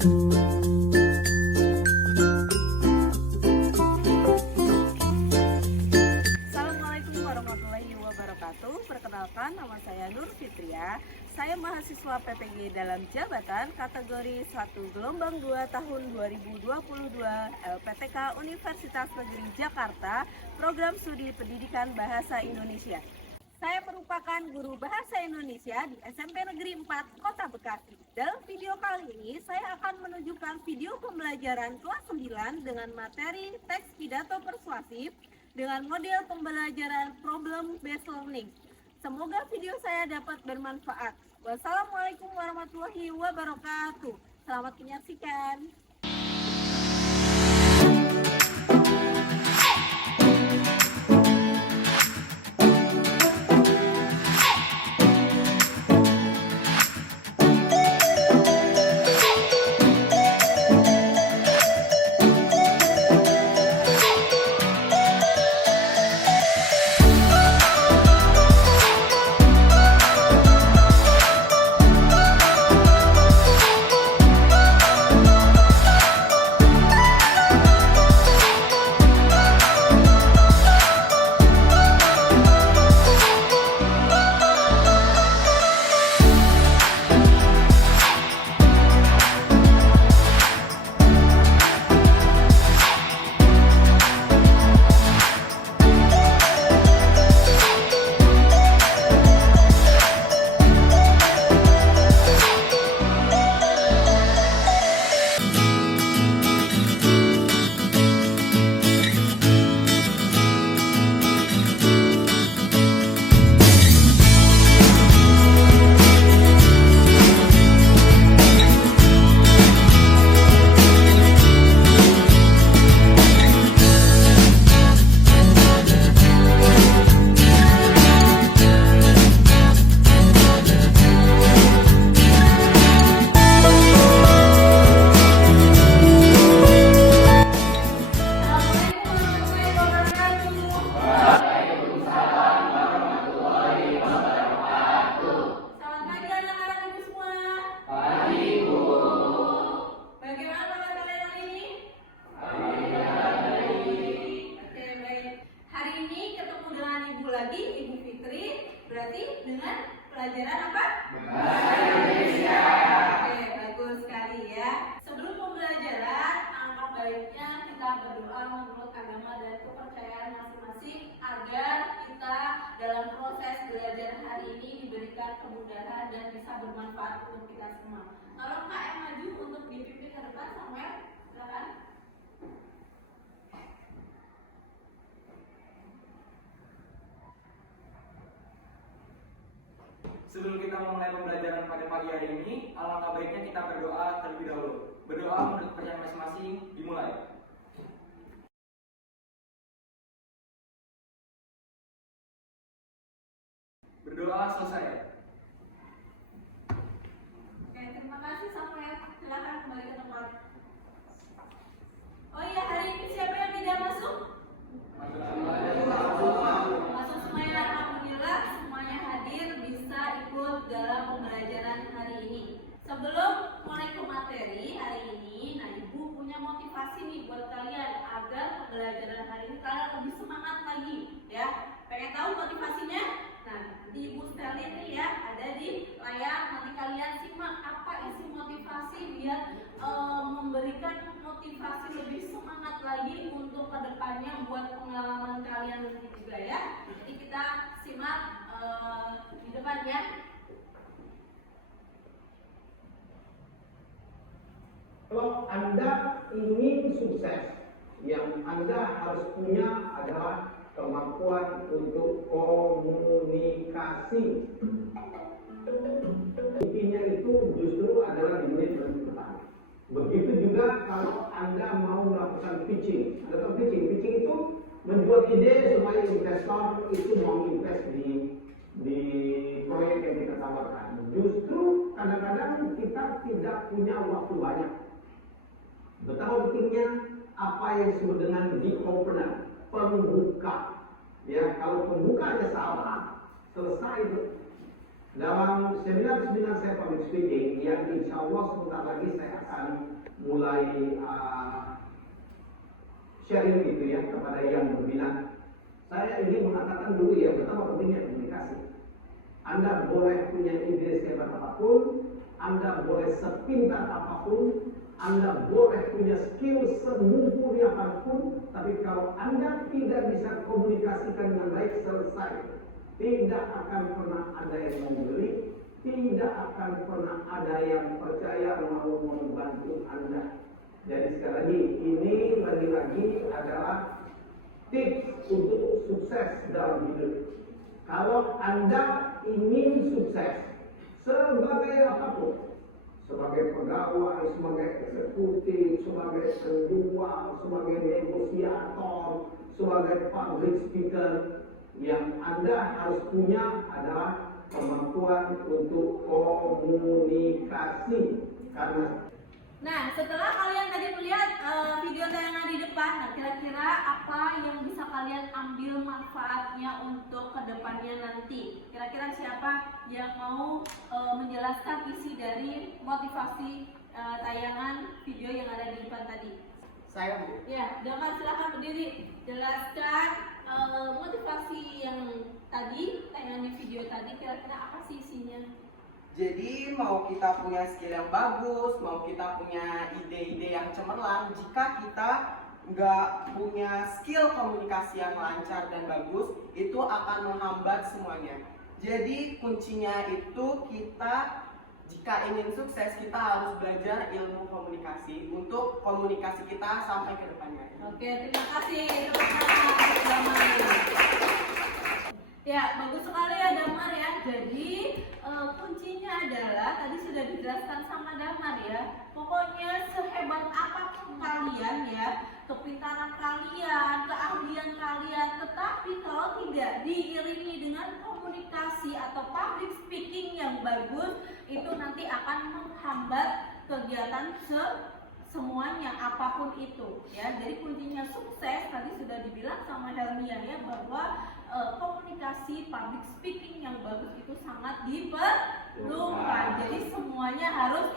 Assalamualaikum warahmatullahi wabarakatuh. Perkenalkan, nama saya Nur Fitria. Saya mahasiswa PPG dalam jabatan kategori 1 gelombang 2 tahun 2022 LPTK Universitas Negeri Jakarta, program studi pendidikan bahasa Indonesia. Saya merupakan guru bahasa Indonesia di SMP Negeri 4 Kota Bekasi. Dalam video kali ini, saya akan menunjukkan video pembelajaran kelas 9 dengan materi teks pidato persuasif dengan model pembelajaran problem based learning. Semoga video saya dapat bermanfaat. Wassalamualaikum warahmatullahi wabarakatuh. Selamat menyaksikan. Lagi Ibu Fitri, berarti dengan pelajaran apa? Bahasa Indonesia. Oke, bagus sekali ya. Sebelum pembelajaran, alangkah baiknya kita berdoa menurut agama dan kepercayaan masing-masing agar kita dalam proses belajar hari ini diberikan kemudahan dan bisa bermanfaat untuk kita semua. Tolong KM maju untuk dipimpin ke depan, Samuel, silakan. Sebelum kita memulai pembelajaran pada pagi hari ini, alangkah baiknya kita berdoa terlebih dahulu. Berdoa menurut kepercayaan masing-masing, dimulai. Berdoa selesai. Oke, terima kasih Samuel. Silakan kembali ke tempat. Oh iya, hari ini siapa yang tidak masuk? Masuk semuanya, alhamdulillah semuanya hadir bisa ikut dalam pembelajaran hari ini. Sebelum mulai ke materi hari ini, nah Ibu punya motivasi nih buat kalian agar pembelajaran hari ini kalian lebih semangat lagi ya. Pengen tahu motivasinya? Nah, nanti Ibu setelin nih ya, ada di layar, nanti kalian simak apa isi motivasi biar memberikan motivasi lebih semangat lagi untuk kedepannya buat pengalaman kalian nanti juga ya. Jadi kita simak di depan ya. Kalau Anda ingin sukses, yang Anda harus punya adalah kemampuan untuk komunikasi. Intinya itu justru adalah di menit pertama. Begitu juga kalau Anda mau melakukan pitching. Ada pitching itu menjual ide supaya investor itu mau invest di proyek yang kita tawarkan. Justru kadang-kadang kita tidak punya waktu banyak. Betapa pentingnya apa yang disebut dengan the opener, pembuka. Ya, kalau pembukanya salah, selesai itu. Dalam seminar saya public speaking yang insya Allah sebentar lagi saya akan mulai sharing gitu ya kepada yang berminat. Saya ingin mengatakan dulu ya betapa pentingnya komunikasi. Anda boleh punya ide sehebat apapun, Anda boleh sepintar apapun, Anda boleh punya skill semumpuni apapun, tapi kalau Anda tidak bisa komunikasikan dengan baik, selesai. Tidak akan pernah ada yang membeli, tidak akan pernah ada yang percaya mau membantu Anda. Jadi sekali lagi, ini lagi-lagi adalah tips untuk sukses dalam hidup. Kalau Anda ingin sukses sebagai apapun, sebagai pegawai, sebagai eksekutif, sebagai penjual, sebagai negosiator, sebagai public speaker, yang Anda harus punya adalah kemampuan untuk komunikasi. Nah, setelah kalian tadi melihat video tayangan di depan, nah kira-kira apa yang bisa kalian ambil manfaatnya untuk kedepannya nanti? Kira-kira siapa yang mau menjelaskan isi dari motivasi tayangan video yang ada di depan tadi? Saya, Bu. Ya, Damar silahkan berdiri. Jelaskan motivasi yang tadi, tayangan video tadi, kira-kira apa sih isinya? Jadi mau kita punya skill yang bagus, mau kita punya ide-ide yang cemerlang, jika kita nggak punya skill komunikasi yang lancar dan bagus, itu akan menghambat semuanya. Jadi kuncinya itu kita, jika ingin sukses, kita harus belajar ilmu komunikasi untuk komunikasi kita sampai ke depannya. Oke, terima kasih Damar. Ya, bagus sekali ya Damar ya. Jadi kuncinya adalah tadi sudah dijelaskan sama Damar ya. Pokoknya sehebat apapun kalian ya, kepintaran kalian, keahlian kalian, tetapi kalau tidak diiringi dengan komunikasi atau public speaking yang bagus, itu nanti akan menghambat kegiatan semuanya apapun itu ya. Jadi kuncinya sukses tadi sudah dibilang sama Helmia ya, bahwa komunikasi public speaking yang bagus itu sangat diperlukan. Jadi semuanya harus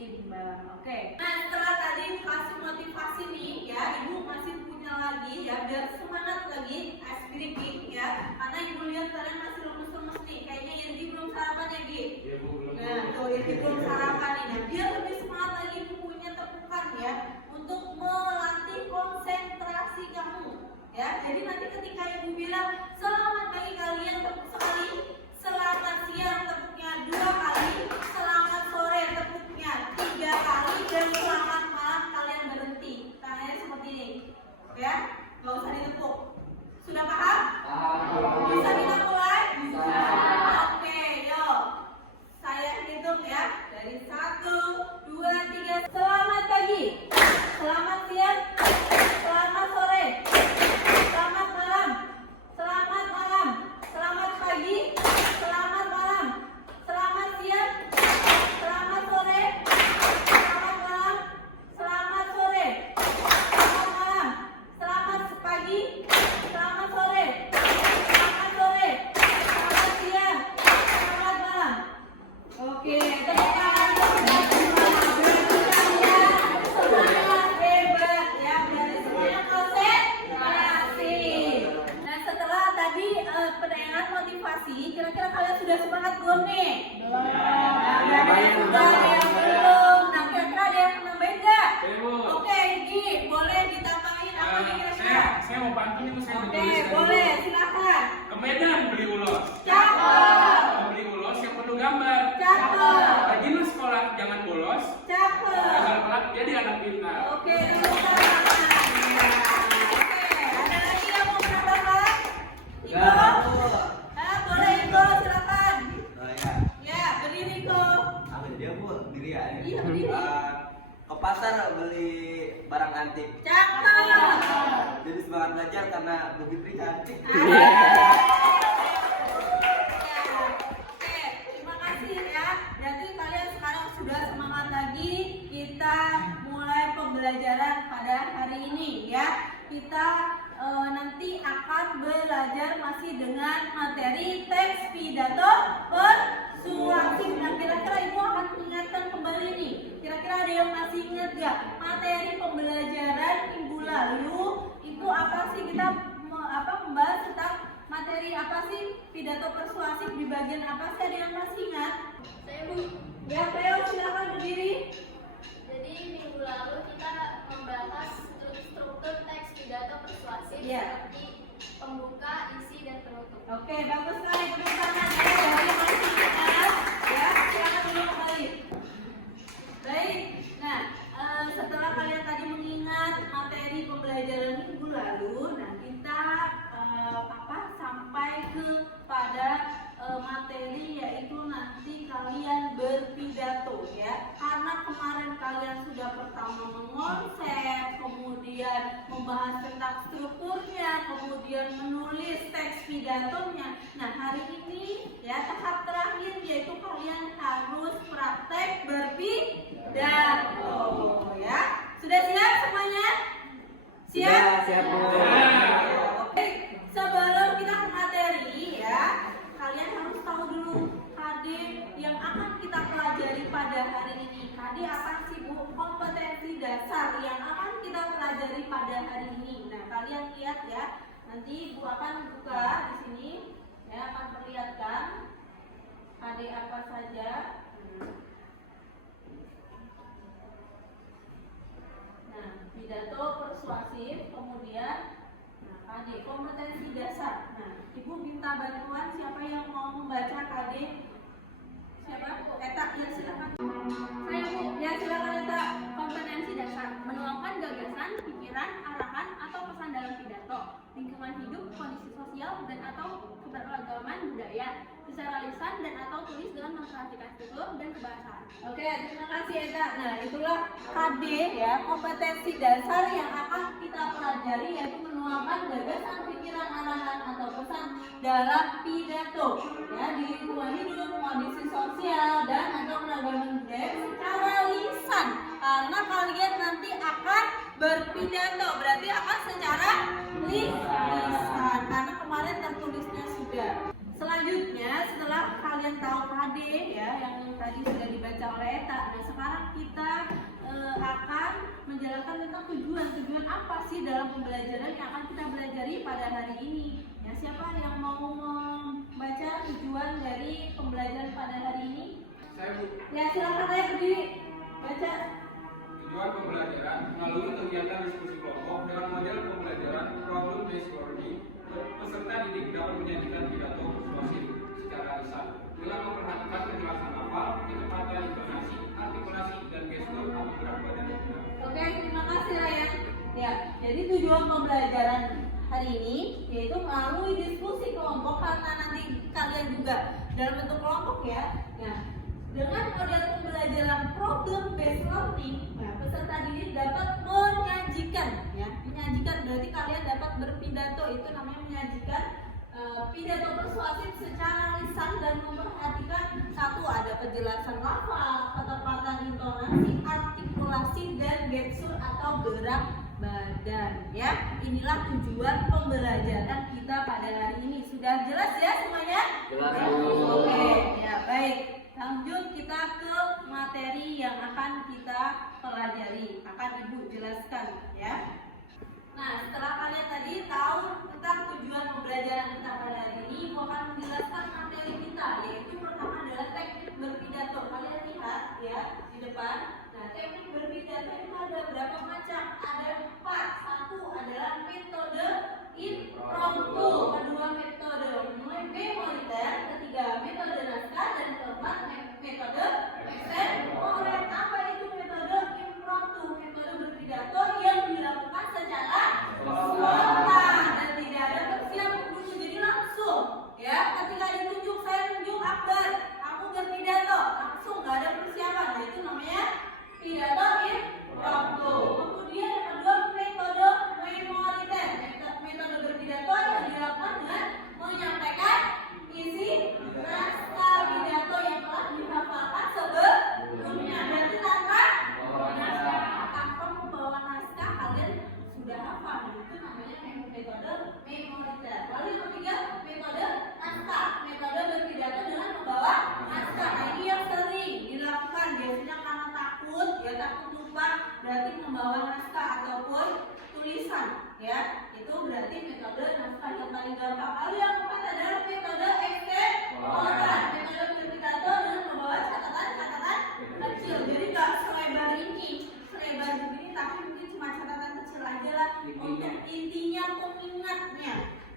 imbang. Oke. Nah, setelah tadi kasih motivasi nih ya, Ibu masih punya lagi ya, biar semangat lagi speaking ya. Karena Ibu lihat kalian masih lemes-lemes nih. Kayaknya Irgi belum sarapan ya, Gi? Iya, Bu, belum. Nah, tuh Irgi belum sarapan nih. Nah, biar lebih semangat lagi Ibu punya tepukan ya untuk melatih konsentrasi kamu. Ya, jadi nanti ketika Ibu bilang selamat pagi kalian tepuk sekali, selamat siang tepuknya 2 kali, selamat sore tepuknya 3 kali, dan selamat malam kalian berhenti. Tangannya seperti ini, ya, nggak usah ditepuk. Sudah paham? Bisa kita mulai? Oke, yuk. Saya hitung ya, dari 1, 2, 3. Selamat pagi, selamat siang, selamat sore. Selamat malam, selamat pagi, selamat malam, selamat siang, selamat sore, selamat malam, selamat sore, selamat malam, selamat pagi, selamat sore, selamat siang, selamat malam. Oke, tepuk tangan. Semangat, hebat ya, berarti semuanya konsentrasi. Nah, setelah tadi penayangan motivasi, kira-kira kalian sudah semangat belum nih? Belum. Nah, ada yang sudah, ada yang belum. Nah, kira-kira ada yang menambahin nggak? Oke, Gi, boleh ditambahin apa nih kira-kira? Saya mau bantu nih, saya mau Oke, tulis. boleh, silakan. Ke Medan beli ulos. Cakep, Beli ulos yang penuh gambar. cakep, Rajin lah sekolah, jangan bolos. cakep. Jangan pelak, jadi anak pintar. Oke, tepuk tangan. Ya. Oke, ada lagi yang mau menambahkan? Iko? Boleh Iko, silakan. Ya, berdiri Iko. Iya, berdiri. Ke pasar beli barang antik. Cakep. Jadi semangat belajar karena lebih cantik. Ya. Oke, terima kasih ya. Berarti kalian sekarang sudah semangat lagi. Kita mulai pembelajaran pada hari ini ya. Kita nanti akan belajar masih dengan materi teks pidato persuasif. Nah, kira-kira Ibu akan mengingatkan kembali nih Kira-kira ada yang masih ingat gak? Materi pembelajaran minggu lalu itu apa sih? Kita membahas tentang materi apa sih? Pidato persuasif di bagian apa sih? Ada yang masih ingat? Saya Bu. Ya, Theo silakan berdiri. Jadi minggu lalu kita membahas struktur teks pidato persuasif Iya. seperti pembuka, isi, dan penutup. Oke, bagus sekali. Tepuk tangan ya dari yang masih ingat. Ya, silakan dulu kembali. Baik. Nah, setelah kalian tadi mengingat materi pembelajaran minggu lalu, nah kita sampai kepada materi yaitu nanti kalian berpidato ya. Karena kemarin kalian sudah pertama mengonsep, kemudian membahas tentang strukturnya, kemudian menulis teks pidatonya. Nah, hari ini ya tahap terakhir yaitu kalian harus praktek berpidato ya. Sudah siap semuanya? Siap? Siap, Bu. Oke, sebelum kita ke materi ya, kalian harus tahu dulu KD yang akan kita pelajari pada hari ini. KD apa sih Bu? Kompetensi dasar yang akan kita pelajari pada hari ini. Nah, kalian lihat ya. Nanti Bu akan buka di sini ya, akan perlihatkan KD apa saja. Nah, pidato persuasif, kemudian KD kompetensi dasar. Nah, Ibu minta bantuan siapa yang mau membaca KD? Siapa? Eta, ya silakan. Saya Bu. Ya silakan Eta. Kompetensi dasar menuangkan gagasan, pikiran, arahan, atau pesan dalam pidato, lingkungan hidup, kondisi sosial, dan atau keberagaman budaya, secara lisan dan atau tulis dengan memperhatikan struktur dan kebahasaan. Oke, terima kasih Eta. Nah, itulah KD ya, kompetensi dasar yang akan kita pelajari yaitu menuangkan gagasan, pikiran, arahan atau pesan dalam pidato ya di lingkungan hidup, kondisi sosial dan atau keragaman budaya secara lisan. Karena kalian nanti akan berpidato, berarti akan secara lisan. Karena kemarin tertulisnya sudah. Selanjutnya setelah kalian tahu KD ya yang tadi sudah dibaca oleh Eta, nah sekarang kita akan menjelaskan tentang tujuan apa sih dalam pembelajaran yang akan kita pelajari pada hari ini. Ya, siapa yang mau membaca tujuan dari pembelajaran pada hari ini? Saya Bu. Ya silakan saya berdiri baca. Tujuan pembelajaran melalui kegiatan diskusi kelompok dengan model pembelajaran problem based learning, peserta didik dapat menyajikan pidato persuasif secara lisan dengan memperhatikan penjelasan lafal, kecepatan intonasi, artikulasi, dan gestur atau gerak badan yang benar. Oke, terima kasih Ryan. Ya, jadi tujuan pembelajaran hari ini yaitu melalui diskusi kelompok karena nanti kalian juga dalam bentuk kelompok ya. Nah, dengan model pembelajaran problem based learning, nah, peserta didik dapat menyajikan ya. Menyajikan berarti kalian dapat berpidato, itu namanya menyajikan pidato persuasif secara lisan dan memperhatikan satu ada penjelasan lafal, ketepatan intonasi, artikulasi dan gestur atau gerak badan ya. Inilah tujuan pembelajaran kita pada hari ini. Sudah jelas ya semuanya? Jelas. Oke, ya baik. Lanjut kita ke materi yang akan kita pelajari. Akan Ibu jelaskan ya. Nah, setelah kalian tadi tahu tentang tujuan pembelajaran kita pada hari ini, Ibu akan menjelaskan materi kita, yaitu pertama adalah teknik berpidato. Kalian lihat ya di depan. Nah, teknik berpidato itu ada berapa macam? Ada 4. Satu adalah metode impromptu, kedua metode memoriter, ketiga metode naskah, dan keempat metode extempore. Apa itu metode impromptu? Metode berpidato yang dilakukan secara spontan dan tidak ada persiapan dulu, jadi langsung ya. Ketika ditunjuk, saya tunjuk Akbar, kamu berpidato langsung, nggak ada persiapan. Nah, itu namanya pidato impromptu. Kemudian yang kedua metode memoriter. Metode berpidato berarti membawa naskah ataupun tulisan, ya. Itu berarti metode naskah yang paling gampang. Lalu yang keempat adalah metode ekseporan. Metode berpidato dengan membawa catatan-catatan kecil. Jadi nggak selebar ini, selebar begini, tapi mungkin cuma catatan kecil aja lah untuk intinya pengingatnya,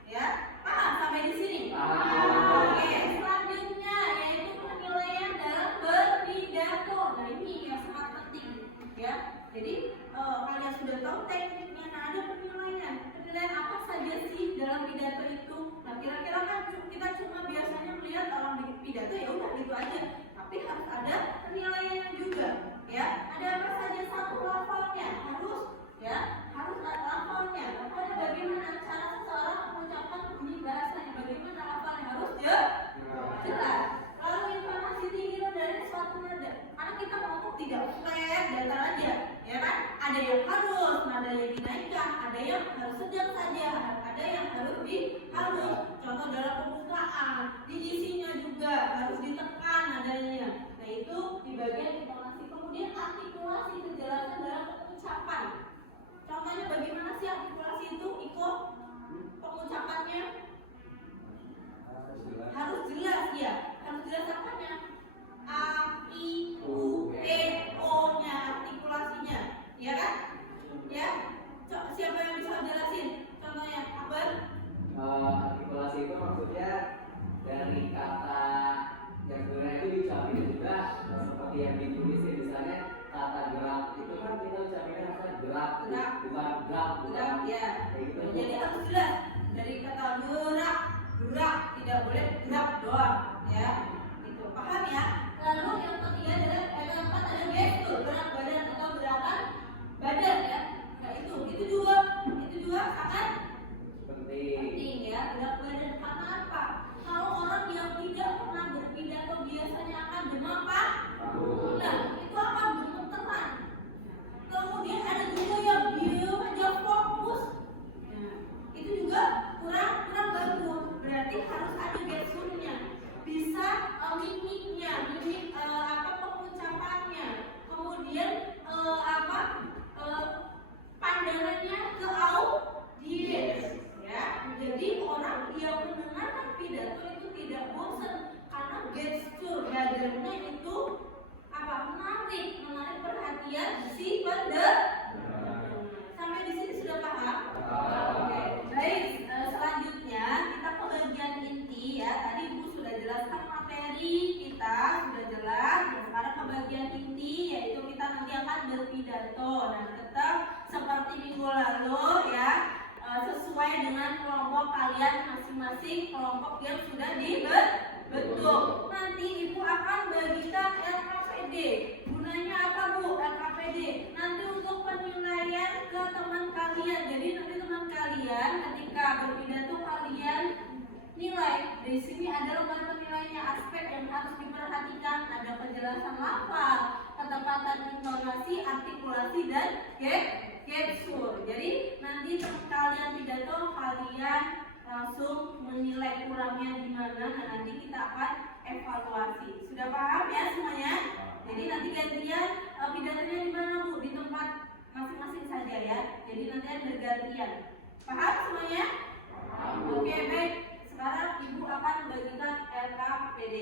ya. Paham sampai di sini? Oke, selanjutnya yaitu penilaian dalam berpidato. Nah ini yang sangat penting, ya. Jadi kalian sudah tahu tekniknya. Nah ada penilaian. Penilaian apa saja sih dalam pidato itu? Nah kira-kira kan kita cuma biasanya melihat orang pidato ya udah gitu aja. Tapi harus ada penilaiannya juga, ya. Ada apa saja? Satu, lafalnya harus, ya, harus ada lafalnya. Lafalnya bagaimana cara seseorang mengucapkan bunyi bahasanya, bagaimana lafalnya harus jelas. Lalu informasi tinggi dari suatu nada. Karena kita ngomong tidak flat, datar aja, ya kan? Ada yang harus nadanya dinaikkan, ada yang harus sedang saja, ada yang harus dihalus. Contoh dalam pembukaan, di isinya juga harus ditekan nadanya. Nah itu di bagian intonasi. Kemudian artikulasi, kejelasan dalam pengucapan. Contohnya bagaimana sih artikulasi itu? Ikut pengucapannya harus jelas, ya. Harus jelas apanya? A, I, U, E, O-nya, artikulasinya, ya kan? Ya. Siapa yang bisa jelasin? Contohnya apa? Artikulasi itu maksudnya dari kata yang sebenarnya itu diucapin juga seperti yang ditulis, misalnya kata gerak itu kan kita ucapinnya harusnya gerak, bukan gerak, ya. Kayak gitu. Jadi harus jelas dari kata gerak, tidak boleh gerak doang, ya. Itu paham ya? Lalu yang ketiga adalah yang keempat ada gestur, gerak badan atau gerakan badan, ya. Nah itu juga sangat penting, ya, gerak badan. Karena apa? Kalau orang yang tidak pernah berpidato biasanya akan demam panggung. Nah itu akan gemeteran. Kemudian ada juga yang diam aja fokus. Nah, itu juga kurang bagus. Berarti harus ada gesturnya, bisa mimiknya, pengucapannya, kemudian pandangannya ke audiens, ya. Jadi orang yang mendengarkan pidato itu tidak bosan karena gestur badannya itu menarik perhatian si pendengar. Sampai di sini sudah paham? Oke. Baik, selanjutnya kita ke bagian inti, ya. Tadi Ibu sudah jelaskan materi kita, sudah jelas. Dan sekarang ke bagian inti, yaitu kita nanti akan berpidato. Nah, tetap seperti minggu lalu, ya, sesuai dengan kelompok kalian masing-masing, kelompok yang sudah dibentuk. Nanti Ibu akan bagikan LKPD. Gunanya apa, Bu? LKPD nanti untuk penilaian ke teman kalian. Jadi nanti teman kalian ketika berpidato kalian nilai. Di sini ada lembar penilaiannya, aspek yang harus diperhatikan, ada penjelasan lafal, ketepatan intonasi, artikulasi, dan gestur. Jadi nanti teman kalian pidato, kalian langsung menilai kurangnya di mana. Nah nanti kita akan evaluasi. Sudah paham ya semuanya? Jadi nanti gantian pidatonya di mana, Bu? Di tempat masing-masing saja, ya. Jadi nanti ada gantian. Paham semuanya? Oke, baik. Sekarang Ibu akan bagikan LKPD.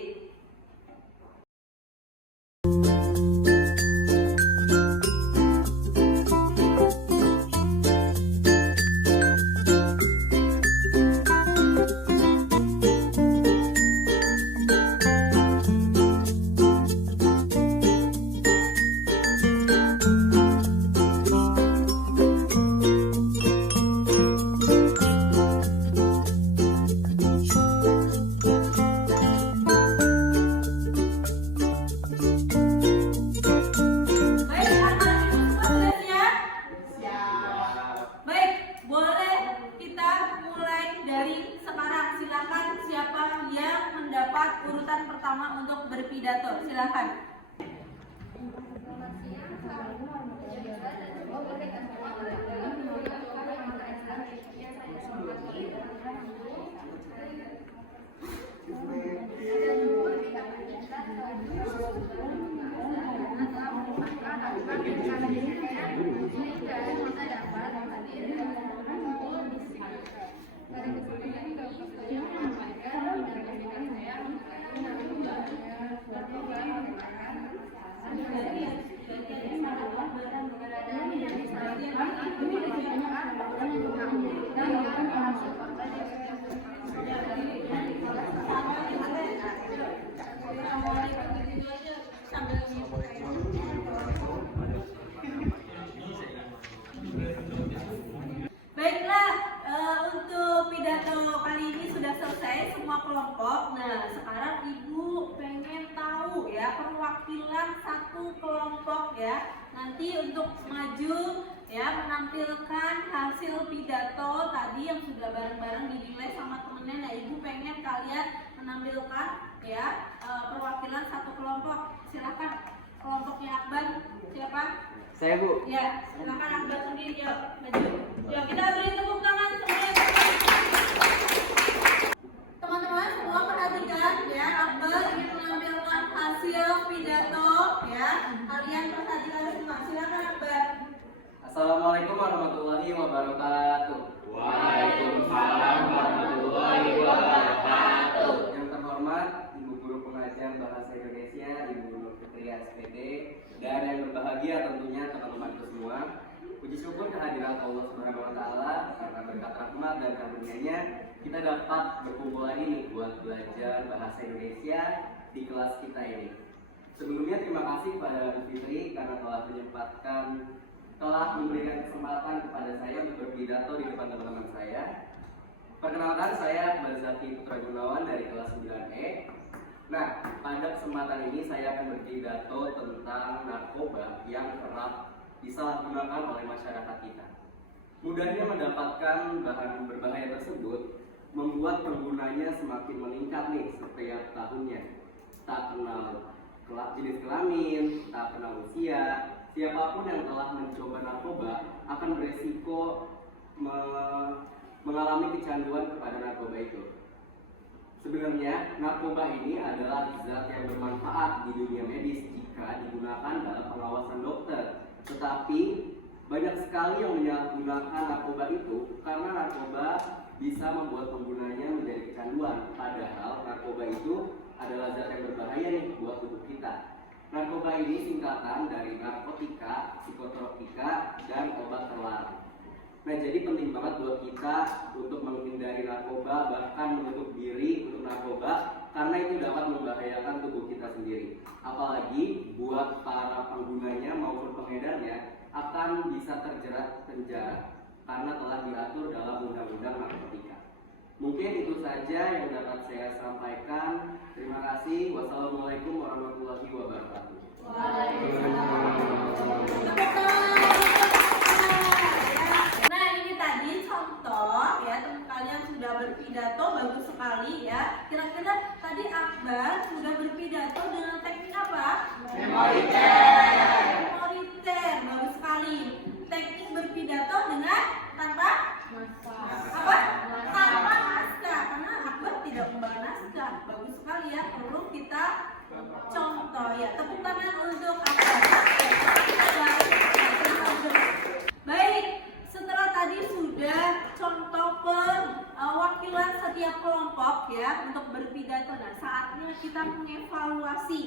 Urutan pertama untuk berpidato, silakan. ya nanti untuk maju ya menampilkan hasil pidato tadi yang sudah bareng-bareng dinilai sama temennya. Nah, Ibu pengen kalian menampilkan ya perwakilan satu kelompok. Silakan kelompoknya Akbar. Siapa? Saya, Bu. Ya, silakan Akbar sendiri ya maju. Ya, kita beri tepuk tangan semuanya. Teman-teman semua perhatikan ya, Akbar ingin menampilkan hasil pidato ya. Kalian perhatikan semua. Silakan Akbar. Assalamualaikum warahmatullahi wabarakatuh. Waalaikumsalam warahmatullahi wabarakatuh. Yang terhormat Ibu Guru Pengajar Bahasa Indonesia, Ibu Nur Fitria SPD, dan yang berbahagia tentunya teman-temanku semua. Puji syukur kehadiran Allah Subhanahu wa taala karena berkat rahmat dan karunia-Nya kita dapat berkumpul lagi nih buat belajar bahasa Indonesia di kelas kita ini. Sebelumnya terima kasih kepada Bu Fitri karena telah memberikan kesempatan kepada saya untuk berpidato di depan teman-teman saya. Perkenalkan, saya Barzaki Putra Gunawan dari kelas 9E. Nah, pada kesempatan ini saya akan berpidato tentang narkoba yang kerap disalahgunakan oleh masyarakat kita. Mudahnya mendapatkan bahan berbahaya tersebut membuat penggunanya semakin meningkat nih setiap tahunnya. Tak kenal jenis kelamin, tak kenal usia, siapapun yang telah mencoba narkoba akan beresiko mengalami kecanduan kepada narkoba itu. Sebenarnya narkoba ini adalah zat yang bermanfaat di dunia medis jika digunakan dalam pengawasan dokter. Tetapi banyak sekali yang menyalahgunakan narkoba itu karena narkoba bisa membuat penggunanya menjadi kecanduan. Padahal narkoba itu adalah zat yang berbahaya nih buat tubuh kita. Narkoba ini singkatan dari narkotika, psikotropika, dan obat terlarang. Nah, jadi penting banget buat kita untuk menghindari narkoba, bahkan menutup diri untuk narkoba, karena itu dapat membahayakan tubuh kita sendiri. Apalagi buat para penggunanya maupun pengedarnya akan bisa terjerat penjara karena telah diatur dalam undang-undang narkotika. Mungkin itu saja yang dapat saya sampaikan. Terima kasih. Wassalamualaikum warahmatullahi wabarakatuh. Nah, ini tadi contoh ya, teman kalian sudah berpidato bagus sekali ya. Kira-kira tadi Akbar sudah berpidato dengan teknik apa? Memoriter. Memoriter, bagus sekali. Teknik berpidato dengan tanpa apa? Tanpa naskah, karena Akbar tidak membawa naskah. Bagus sekali ya, perlu kita contoh ya. Tepuk tangan untuk Akbar. Baik, setelah tadi sudah contoh perwakilan setiap kelompok ya untuk berpidato. Nah, saatnya kita mengevaluasi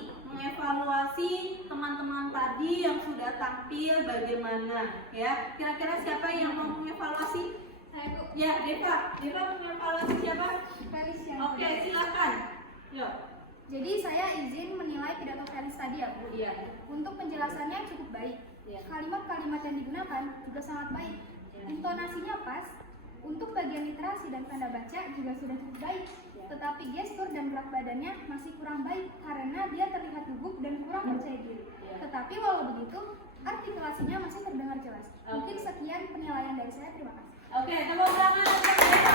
teman-teman tadi yang sudah tampil bagaimana ya. Kira-kira siapa yang mau mengevaluasi? Saya, Bu. Ya, Deva mengevaluasi siapa? Felician. Oke, silakan. Yuk. Jadi saya izin menilai pidato Felis tadi ya, Bu. Iya. Untuk penjelasannya cukup baik. Iya. Kalimat-kalimat yang digunakan juga sangat baik. Iya. Intonasinya pas. Untuk bagian literasi dan tanda baca juga sudah cukup baik. Iya. Tetapi gestur dan gerak badannya masih kurang baik karena dia terlihat gugup dan kurang percaya diri. Iya. Tetapi walau begitu, artikulasinya masih terdengar jelas. Oke. Mungkin sekian penilaian dari saya. Terima kasih. Oke, tepuk tangan untuk Deva.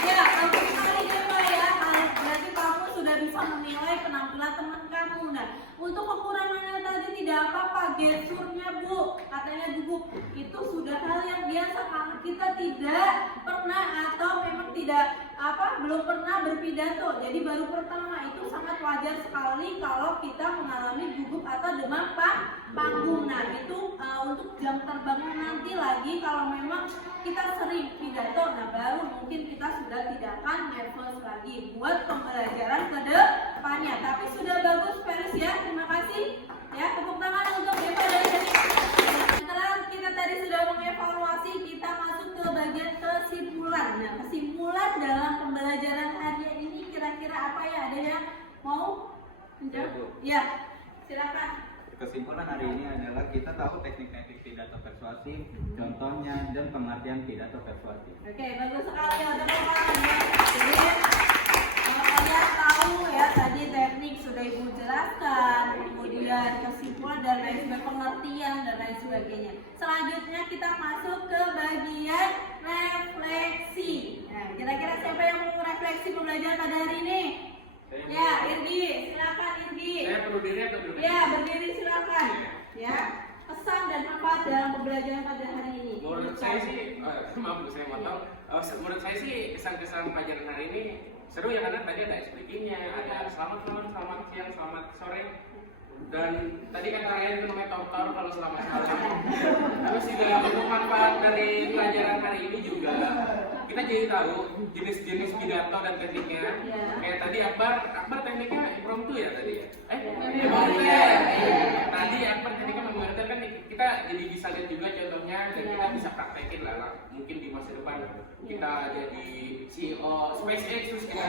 Ya, bagus sekali Deva ya. Berarti kamu sudah bisa menilai penampilan teman kamu. Nah, untuk kekurangannya tadi tidak apa-apa, gesturnya Bu, katanya gugup. Itu sudah hal yang biasa kalau kita tidak pernah atau memang belum pernah berpidato. Jadi baru pertama itu sangat wajar sekali kalau kita mengalami gugup atau demam panggung. Nah, itu untuk jam terbangnya nanti lagi kalau memang kita sering pidato, nah baru mungkin kita sudah tidak akan nervous lagi buat pembelajaran ke depannya. Tapi sudah bagus Felis ya, terima kasih ya, tepuk tangan untuk Deva dan Jessica. Setelah kita tadi sudah mengevaluasi, kita masuk ke bagian kesimpulan. Nah, kesimpulan dalam pembelajaran hari ini kira-kira apa ya? Ada yang mau menjawab? Ya, silakan. Kesimpulan hari ini adalah kita tahu teknik-teknik pidato persuasif, contohnya dan pengertian pidato persuasif. Oke, bagus sekali. Ada apa? Jadi kalian tahu ya tadi teknik sudah Ibu jelaskan, kemudian kesimpulan dan lain sebagainya, pengertian dan lain sebagainya. Selanjutnya kita masuk ke bagian refleksi. Nah, kira-kira siapa yang mau refleksi pembelajaran pada hari ini? Ya, Irgi, silakan Irgi. Saya perlu diri atau duduk? Ya, berdiri silakan. Ya, pesan dan manfaat dalam pembelajaran pada hari ini. Menurut saya sih, maaf saya motong. Menurut saya sih kesan-kesan pelajaran hari ini seru ya, karena tadi ada explaining-nya, ada selamat siang, selamat sore. Dan tadi kata Ryan itu namanya tor kalau selamat malam. Terus juga untuk manfaat dari pelajaran hari ini juga kita jadi tahu jenis-jenis pidato dan tekniknya. Kayak tadi Akbar tekniknya impromptu ya tadi ya. Impromptu ya. Tadi Akbar tekniknya mengerti kan kita jadi bisa lihat juga contohnya dan kita bisa praktekin lah. Mungkin di masa depan kita jadi CEO SpaceX terus kita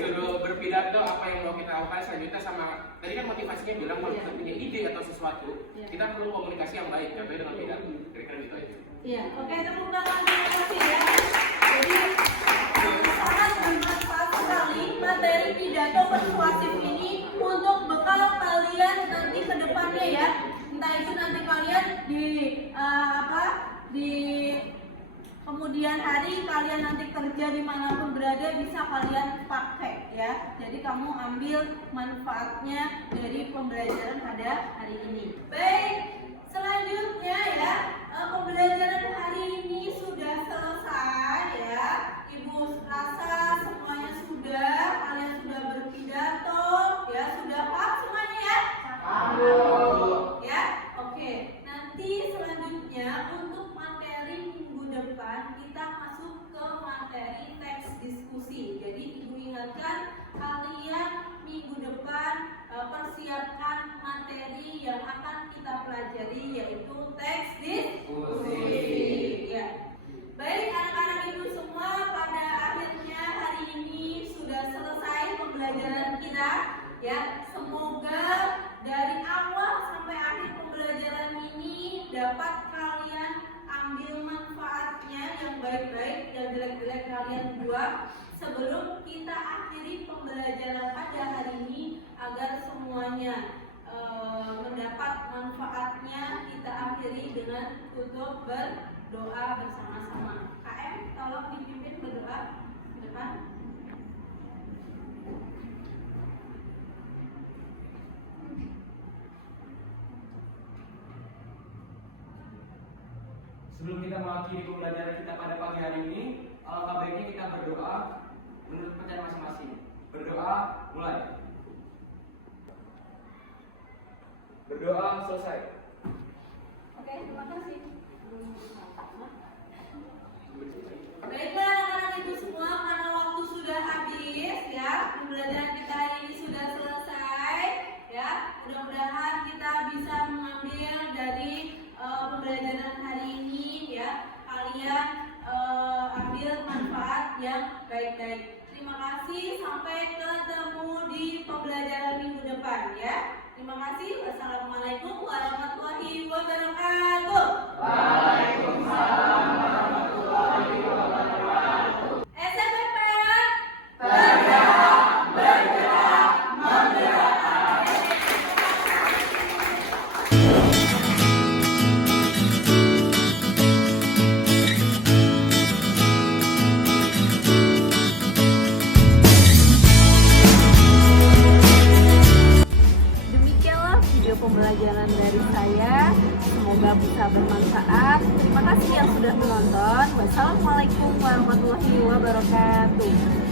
suruh berpidato apa yang mau kita lakukan selanjutnya. Sama tadi kan motivasinya bilang kalau kita punya ide atau sesuatu kita perlu komunikasi yang baik, contohnya dengan pidato. Kira-kira gitu aja. Iya, oke, tepuk tangan terima kasih ya. Jadi sangat bermanfaat sekali materi pidato persuasif ini untuk bekal kalian nanti ke depannya ya. Entah itu nanti kalian di kemudian hari kalian nanti kerja dimanapun berada bisa kalian pakai ya. Jadi kamu ambil manfaatnya dari pembelajaran pada hari ini. Baik, selanjutnya ya, pembelajaran hari ini sudah selesai ya. Ibu rasa semuanya sudah, kalian sudah berpidato ya, sudah paham semuanya ya? Ya, oke. Nanti selanjutnya untuk materi minggu depan kita masuk ke materi teks diskusi. Jadi Ibu ingatkan kalian minggu depan persiapkan materi yang akan kita pelajari yaitu teks diskusi. Ya. Baik anak-anak Ibu semua, pada akhirnya hari ini sudah selesai pembelajaran kita ya. Semoga dari awal sampai akhir pembelajaran ini dapat kalian ambil manfaatnya, yang baik-baik, yang jelek-jelek kalian buang sebelum kita akhiri pembelajaran pada hari ini agar semuanya mendapat manfaatnya. Kita akhiri dengan tutup berdoa bersama-sama. KM, tolong dipimpin berdoa di depan. Sebelum kita mengakhiri pembelajaran kita pada pagi hari ini, alangkah baiknya kita berdoa menurut percaya masing-masing. Berdoa mulai. Berdoa selesai. Oke, terima kasih. Baiklah anak-anak Ibu semua, karena waktu sudah habis ya, pembelajaran kita hari ini sudah selesai ya. Mudah-mudahan kita bisa mengambil dari pembelajaran hari ini ya, kalian ambil manfaat yang baik-baik. Terima kasih, sampai ketemu di pembelajaran minggu depan ya. Terima kasih. Wassalamualaikum warahmatullahi wabarakatuh. Waalaikumsalam warahmatullahi wabarakatuh. SMPP bergerak menggerakkan. Demikianlah video pembelajaran dari saya. Semoga bisa bermanfaat. Terima kasih yang sudah menonton. Wassalamualaikum warahmatullahi wabarakatuh.